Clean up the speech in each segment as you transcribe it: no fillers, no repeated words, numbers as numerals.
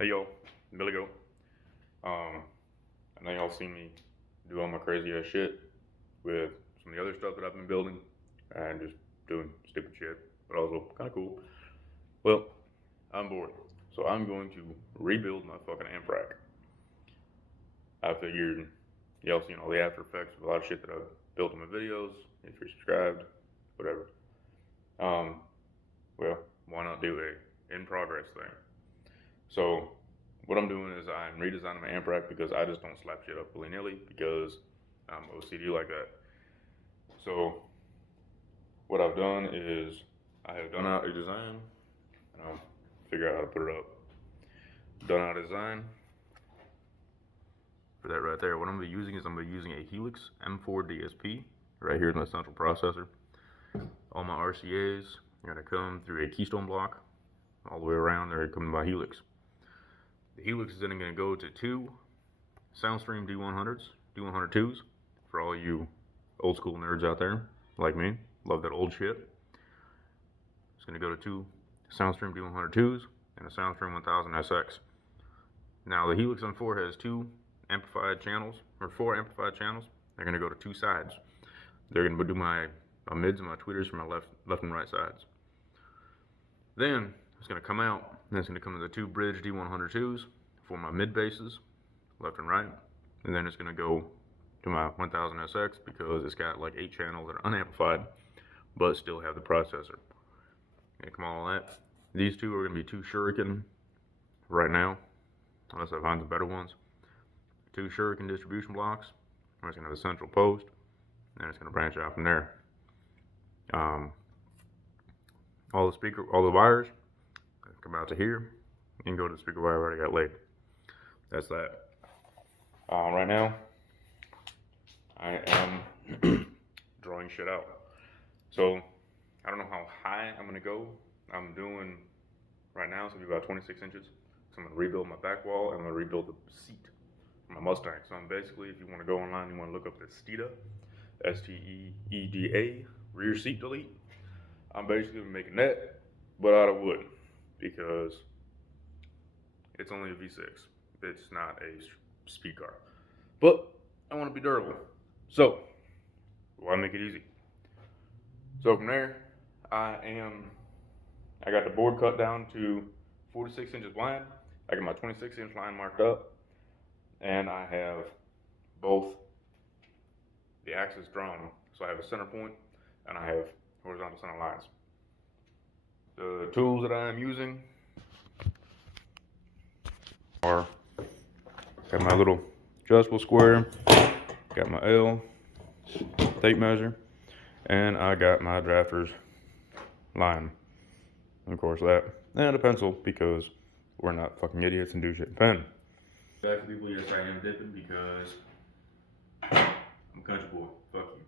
Hey yo, Billy Go. I know y'all seen me do all my crazy ass shit with some of the other stuff that I've been building and just doing stupid shit, but also kind of cool. Well, I'm bored, so I'm going to rebuild my fucking amp rack. I figured y'all seen all the after effects of a lot of shit that I've built in my videos. If you're subscribed, whatever. Um, well, why not do a in progress thing? So what I'm doing is I'm redesigning my amp rack because I just don't slap shit up willy-nilly because I'm OCD like that. So what I've done is I have done out a design and I'll figure out how to put it up. Done out a design for that right there. What I'm going to be using is I'm going to be using a Helix M4 DSP right here in the central processor. All my RCAs are going to come through a keystone block all the way around. They're coming by Helix. The Helix is then going to go to two Soundstream D102s for all you old school nerds out there like me. Love that old shit. It's going to go to two Soundstream D102s and a Soundstream 1000 SX. Now the Helix M4 has two amplified channels, or four amplified channels. They're going to go to two sides. They're going to do my mids and my tweeters from my left and right sides. Then it's going to come out, and it's going to come to the two bridge D102s for my mid basses, left and right. And then it's going to go to my 1000 SX because it's got like 8 channels that are unamplified, but still have the processor. And come on, all that. These two are going to be two Shuriken right now, unless I find the better ones. Two Shuriken distribution blocks. It's going to have a central post, and it's going to branch out from there. All the wires come out to here and go to the speaker wire I already got laid. That's that. Right now, I am drawing shit out. So I don't know how high I'm gonna go. I'm doing right now. It's gonna be about 26 inches. So I'm gonna rebuild my back wall and I'm gonna rebuild the seat for my Mustang. So I'm basically, if you want to go online, you want to look up the Steeda, STEEDA rear seat delete. I'm basically making that, but out of wood because it's only a V6. It's not a speed car, but I want to be durable. So why make it easy? So from there, I got the board cut down to 46 inches wide. I got my 26-inch line marked up, and I have both the axis drawn. So I have a center point, and I have horizontal center lines. The tools that I am using are, got my little adjustable square, got my L tape measure, and I got my drafter's line, and of course that, and a pencil because we're not fucking idiots and do shit in pen. Back to people, yes I am dipping because I'm a country boy, fuck you.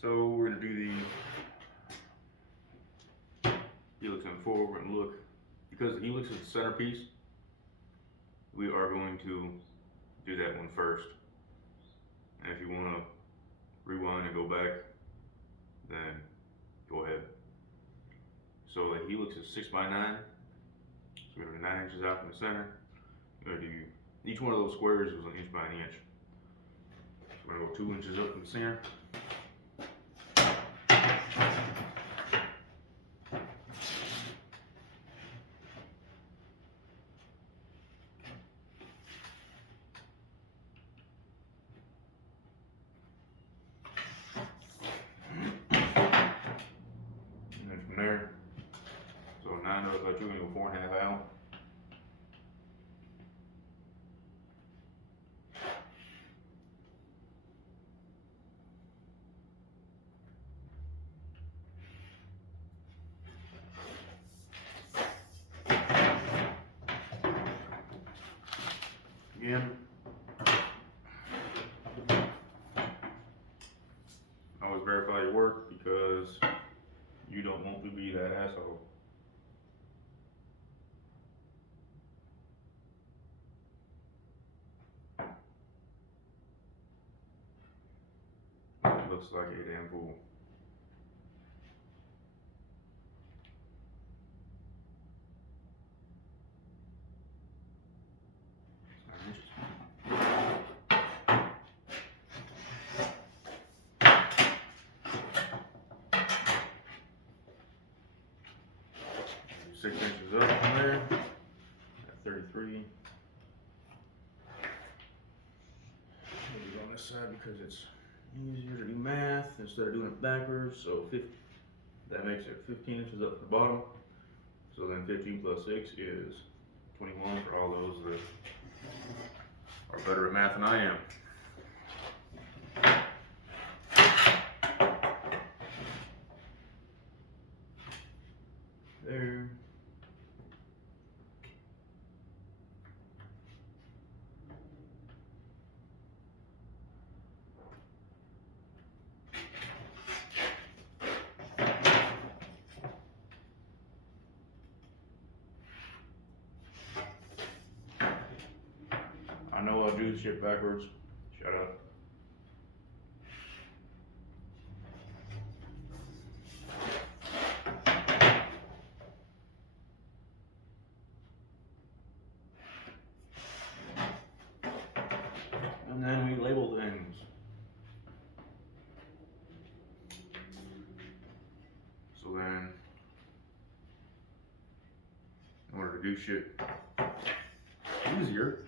So we're gonna do the Helix M4, we're gonna look, because the Helix is the centerpiece, we are going to do that one first. And if you wanna rewind and go back, then go ahead. So the Helix is 6x9, so we're gonna do 9 inches out from the center. We're gonna do, each one of those squares was an inch by an inch. So we're gonna go 2 inches up from the center. And then from there, so 9 goes by 2 and go 4.5 out. Again, always verify your work because you don't want to be that asshole. It looks like a damn fool. 6 inches up from there at 33. We'll do it on this side because it's easier to do math instead of doing it backwards. So that makes it 15 inches up from the bottom. So then 15 plus 6 is 21 for all those that are better at math than I am. There. I know I'll do shit backwards. Shut up. And then we label things. So then, in order to do shit easier,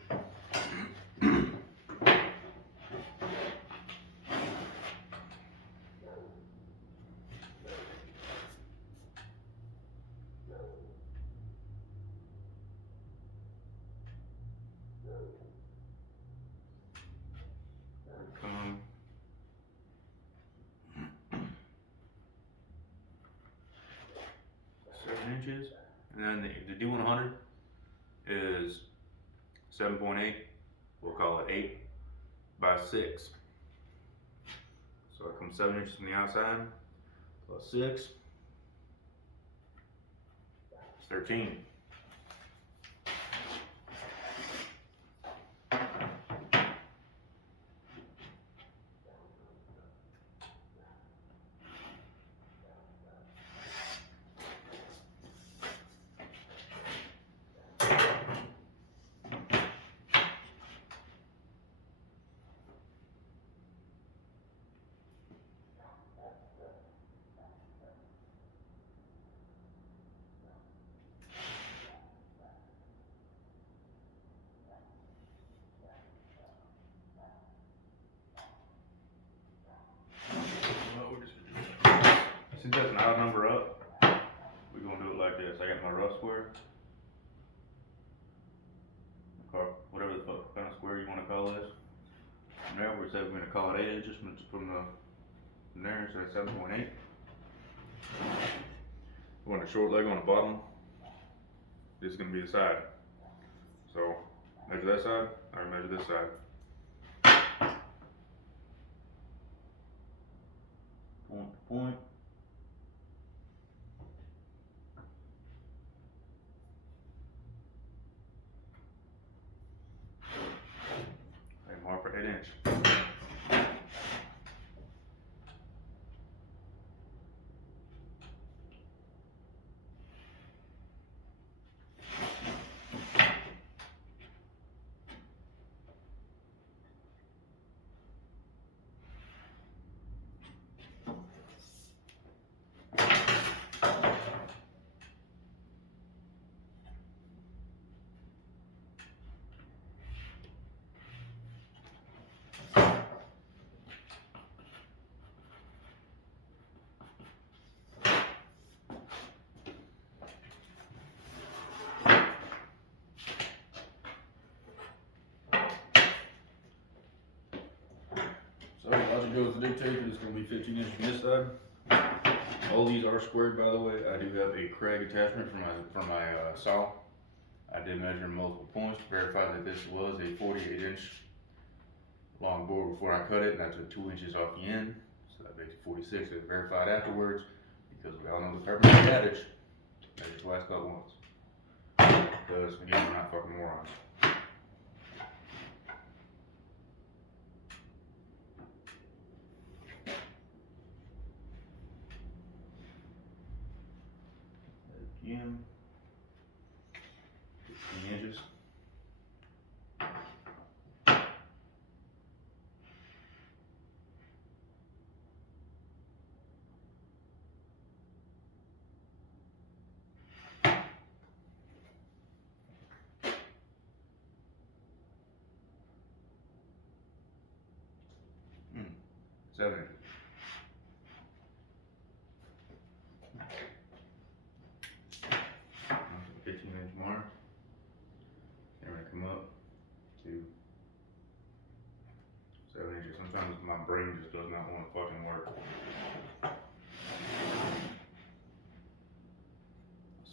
come 7 inches, and then the D100 is 7.8. We'll call it 8 by 6. So it comes 7 inches from the outside plus 6. It's 13. Since that's an odd number up, we're gonna do it like this. I got my rough square, or whatever the fuck kind of square you want to call this. From there, we're gonna call it 8 inches from there, so that's 7.8. We want a short leg on the bottom. This is gonna be the side. So measure that side, or measure this side. Point to point. Mark for 8 inch. So all you do with the dictator is going to be 15 inches from this side. All these are squared, by the way. I do have a Craig attachment for my saw. I did measure multiple points to verify that this was a 48 inch long board before I cut it, and I took 2 inches off the end, so that makes it 46. I verified afterwards because we all know the peppermint adage: measure twice, cut once. Because again, we're not fucking morons. Again, 15 inches. 7 inches. That's a 15-inch mark. And we're gonna come up to 7 inches. Sometimes my brain just does not want to fucking work.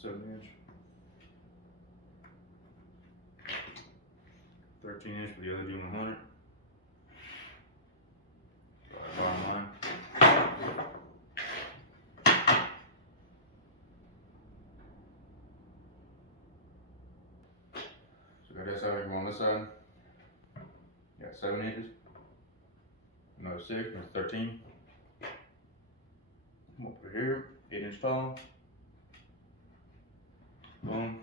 7 inch. 13 inch for the other G100. Bottom line. So got this side, go on this side. Got 7 inches. Another 6, another 13. Come up over here, 8 inch tall. Boom.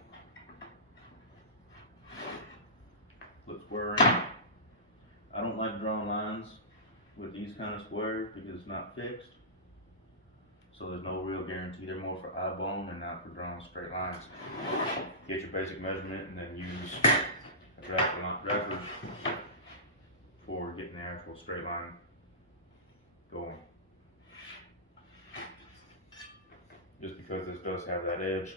Flip square around. I don't like drawing lines with these kind of squares because it's not fixed. So there's no real guarantee. They're more for eyeballing and not for drawing straight lines. Get your basic measurement and then use a drafter for getting the actual straight line going. Just because this does have that edge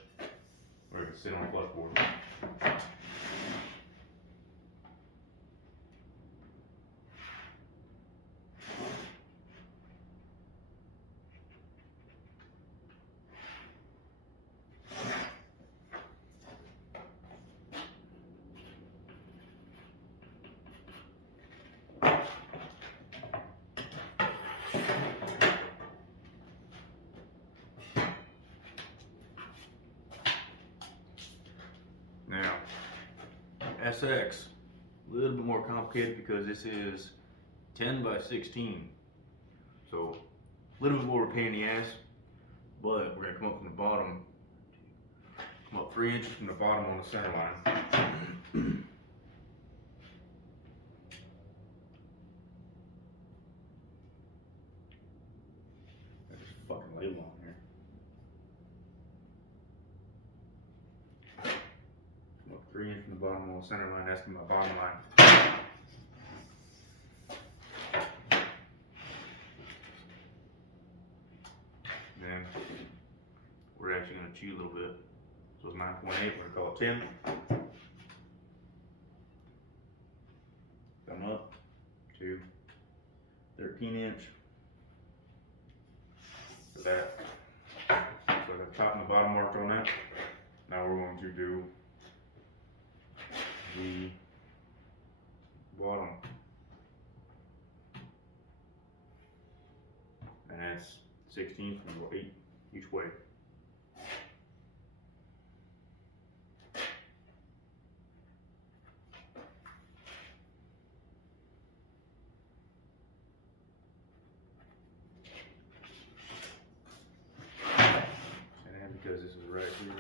where it can sit on a flush board. Now, SX, a little bit more complicated because this is 10 by 16. So, a little bit more of a pain in the ass, but we're gonna come up from the bottom, come up 3 inches from the bottom on the center line. There's a fucking label on here. 3 inches from the bottom on the center line, that's my bottom line. Then we're actually going to cheat a little bit. So it's 9.8, we're going to call it 10. Come up to 13 inch for that. So the top and the bottom marked on that. Now we're going to do the bottom, and that's 16 from 8 each way. And then because this is right here,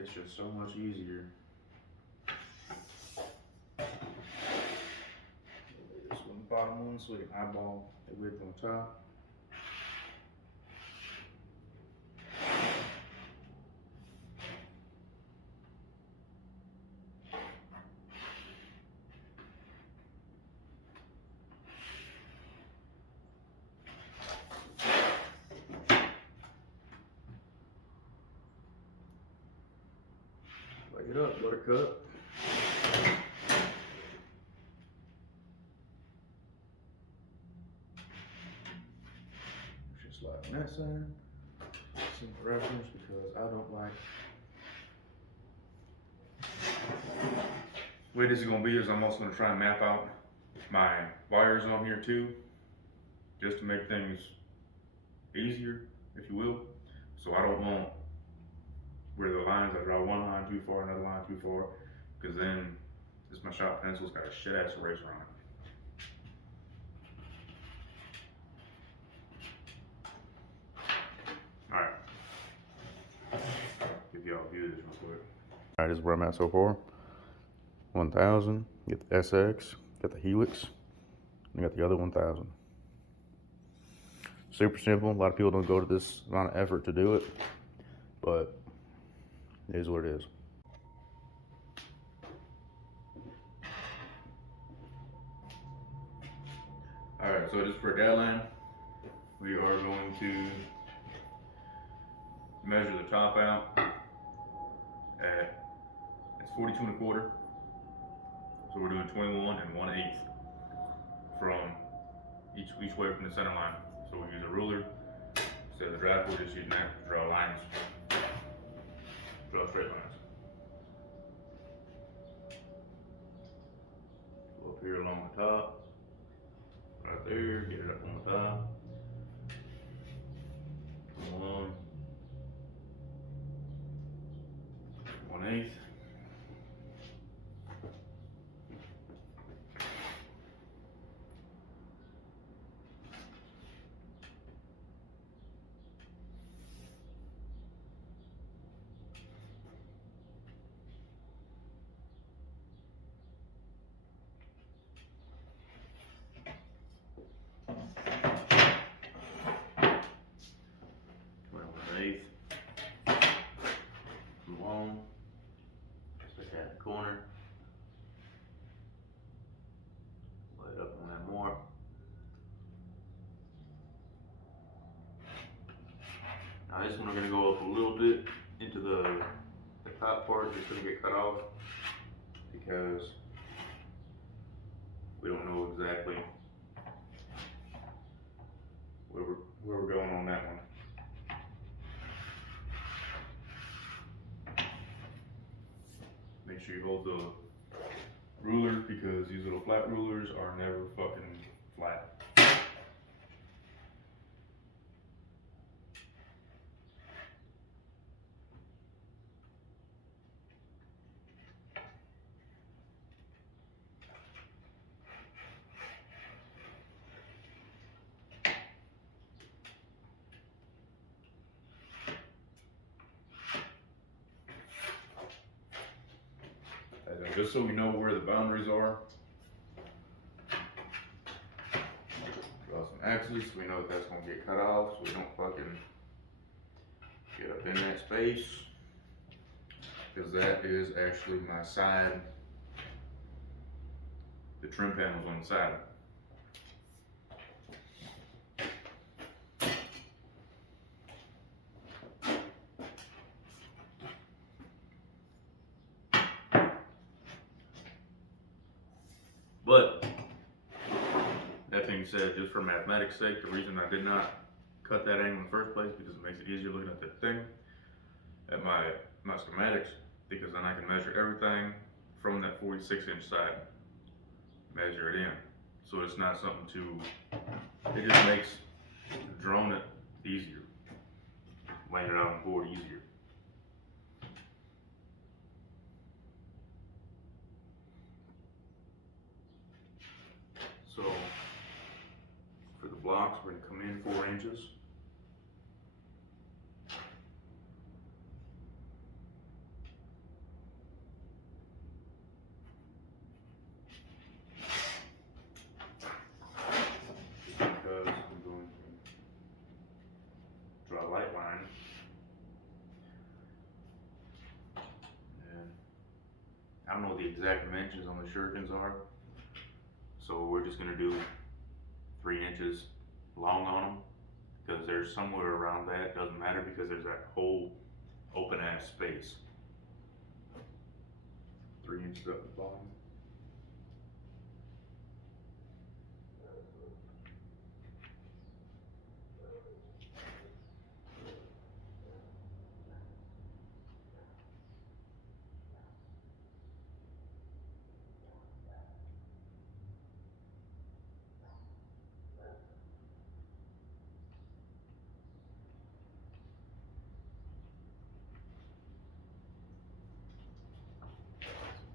it's just so much easier. Bottom one so we can eyeball the width on top. Light it up, buttercup. On that side, some reference because I don't like. The way this is going to be is I'm also going to try and map out my wires on here too, just to make things easier, if you will. So I don't want where the lines, I draw one line too far, another line too far, because then this my sharp pencil's got a shit ass eraser on it. View this real quick. Alright, this is where I'm at so far. 1000, get the SX, got the Helix, and got the other 1000. Super simple. A lot of people don't go to this amount of effort to do it, but it is what it is. Alright, so just for a guideline, we are going to measure the top out at, it's 42 and a quarter. So we're doing 21 and 1/8 from each way from the center line. So we use a ruler instead of the drive, we're just using that to draw lines, draw straight lines. Go up here along the top, right there, get it up on the top, come along, 1/8. Move on, stick that in the corner, light up on that more. Now this one we're going to go up a little bit into the top part just so to get cut off, because we don't know exactly where we're going on that one. Make sure you hold the ruler, because these little flat rulers are never fucking flat. Just so we know where the boundaries are, draw some axes. We know that that's going to get cut off, so we don't fucking get up in that space, because that is actually my side, the trim panels on the side. But that being said, just for mathematics sake, the reason I did not cut that angle in the first place, because it makes it easier looking at that thing, at my schematics, because then I can measure everything from that 46-inch side, measure it in. So it's not something it just makes drawing it easier, laying it out on the board easier. So for the blocks, we're going to come in 4 inches. Because I'm going to draw a light line. And I don't know what the exact dimensions on the shurikens are. So we're just going to do 3 inches long on them, because there's somewhere around that, doesn't matter, because there's that whole open ass space. 3 inches up the bottom.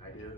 Idea.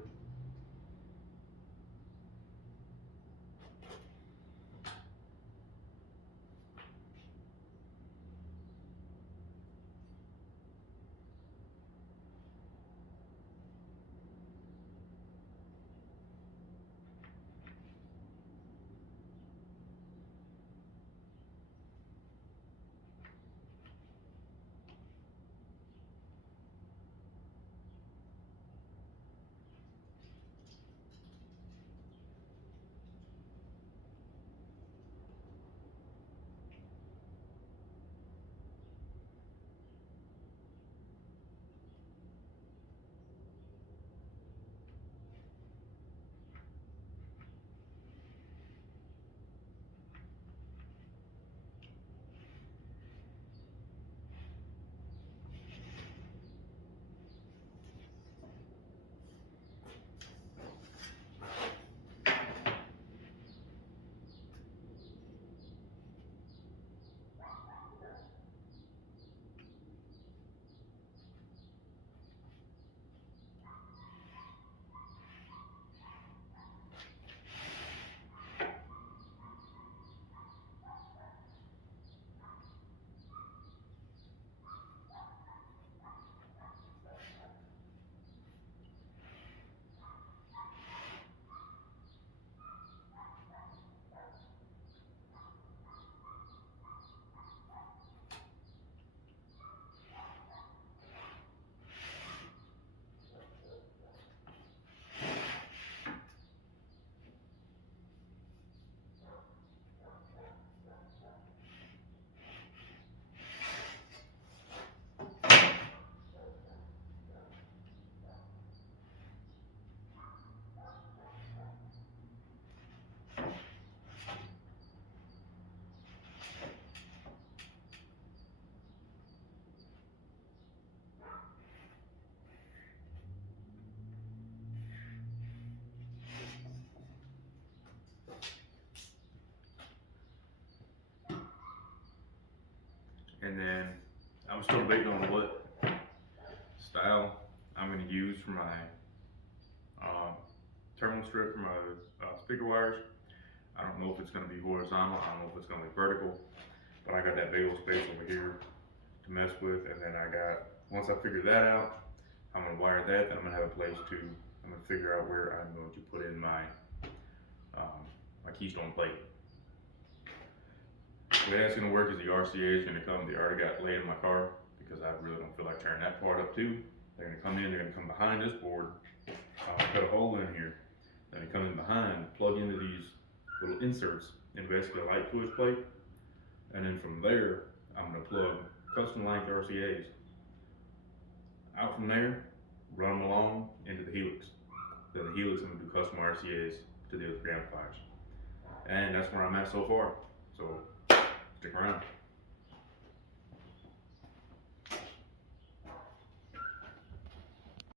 And then I'm still debating on what style I'm going to use for my terminal strip for my speaker wires. I don't know if it's going to be horizontal, I don't know if it's going to be vertical, but I got that big old space over here to mess with. And then once I figure that out, I'm going to wire that, then I'm going to have a place I'm going to figure out where I'm going to put in my my keystone plate. The way that's going to work is the RCA is going to come, they already got laid in my car because I really don't feel like tearing that part up too. They're going to come in, they're going to come behind this board, cut a hole in here, then they come in behind, plug into these little inserts in basically a light switch plate, and then from there, I'm going to plug custom length RCAs out from there, run them along into the helix. Then the helix, I'm going to do custom RCAs to the other three amplifiers. And that's where I'm at so far. So stick around.